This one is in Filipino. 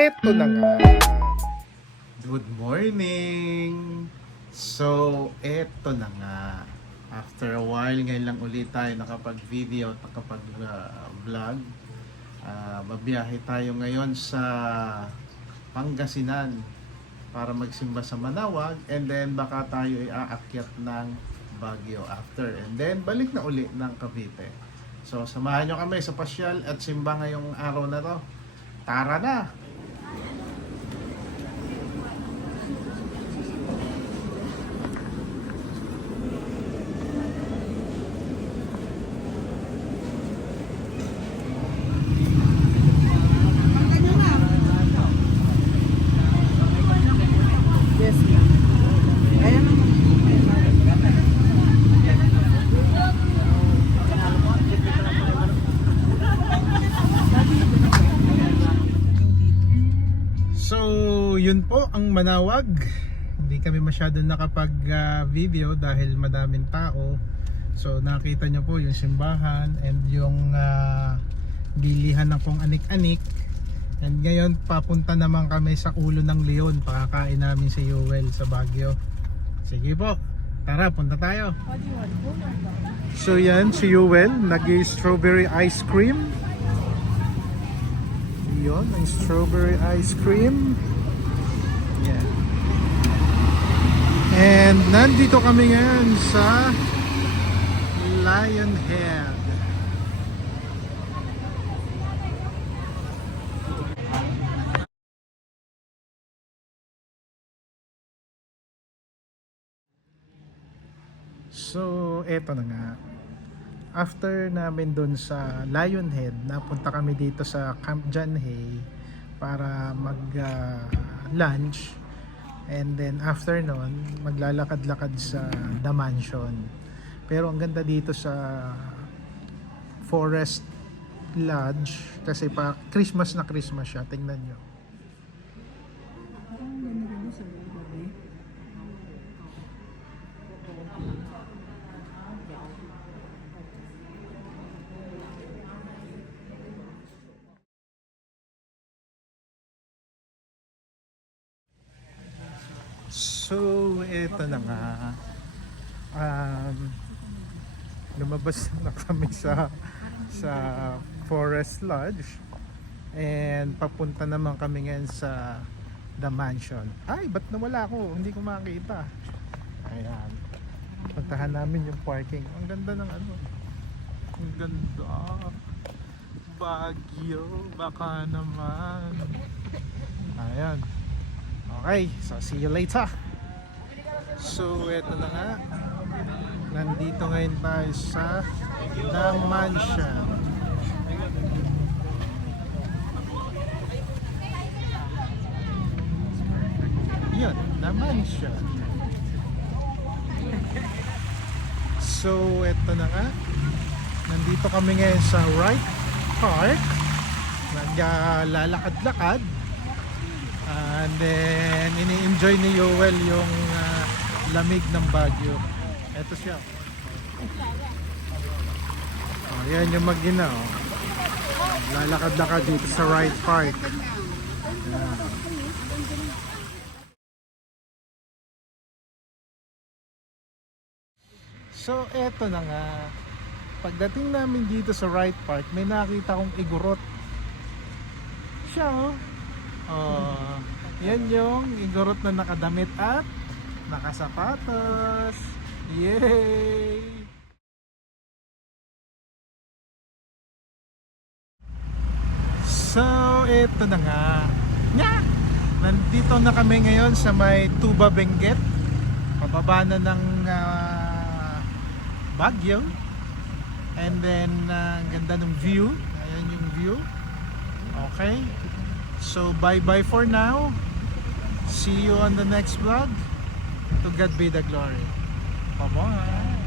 eto na nga. Good morning! So, eto na nga. After a while, ngayon lang ulit tayo nakapag-video at nakapag-vlog. Mabiyahe tayo ngayon sa Pangasinan para magsimba sa Manawag, and then baka tayo aakyat ng Baguio after, and then balik na uli ng Cavite. So, samahan nyo kami sa pasyal at simba ngayong araw na to. Tara na! So, yun po ang Manawag. Hindi kami masyadong nakapag-video dahil madaming tao. So, nakita nyo po yung simbahan and yung bilihan ng kung anik-anik. And ngayon, papunta naman kami sa Ulo ng Leon. Pakakain namin si Yuel sa Baguio. Sige po, tara, punta tayo. So, yan si Yuel, nag-strawberry ice cream. Yun, ang strawberry ice cream. Yeah. And nandito kami ngayon sa Lionhead. So, eto na nga. After namin dun sa Lionhead, napunta kami dito sa Camp John Hay para mag lunch, and then after nun maglalakad-lakad sa The Mansion. Pero ang ganda dito sa Forest Lodge kasi pa Christmas na Christmas siya, tingnan nyo. So, eto na nga. Lumabas na kami sa Forest Lodge, and papunta naman kami ngayon sa The Mansion. Ay, ba't nawala ako? Hindi ko makita. Ayan. Puntahan namin yung parking. Ang ganda ng ano. Ang ganda. Baguio. Baka naman. Ayan. Okay, so see you later. So, eto na nga. Nandito ngayon tayo sa The Mansion. Yun, The Mansion. So, eto na nga. Nandito kami ngayon sa Wright Park. Naglalakad-lakad. And then, ini-enjoy ni Yoel yung lamig ng Baguio. Ito siya. Oh, yan yung mag-ina. Oh. Lalakad-lakad dito sa Wright Park. Yan. So, eto na nga. Pagdating namin dito sa Wright Park, may nakita kong igurot. Siya, oh. Oh, yan yung igurot na nakadamit at nakasapatos. Yay! So, eto na nga. Nya! Nandito na kami ngayon sa may Tuba Benguet. Pababa na ng Baguio. And then, ang ganda ng view. Ayan yung view. Okay. So, bye-bye for now. See you on the next vlog. To God be the glory. Bye-bye.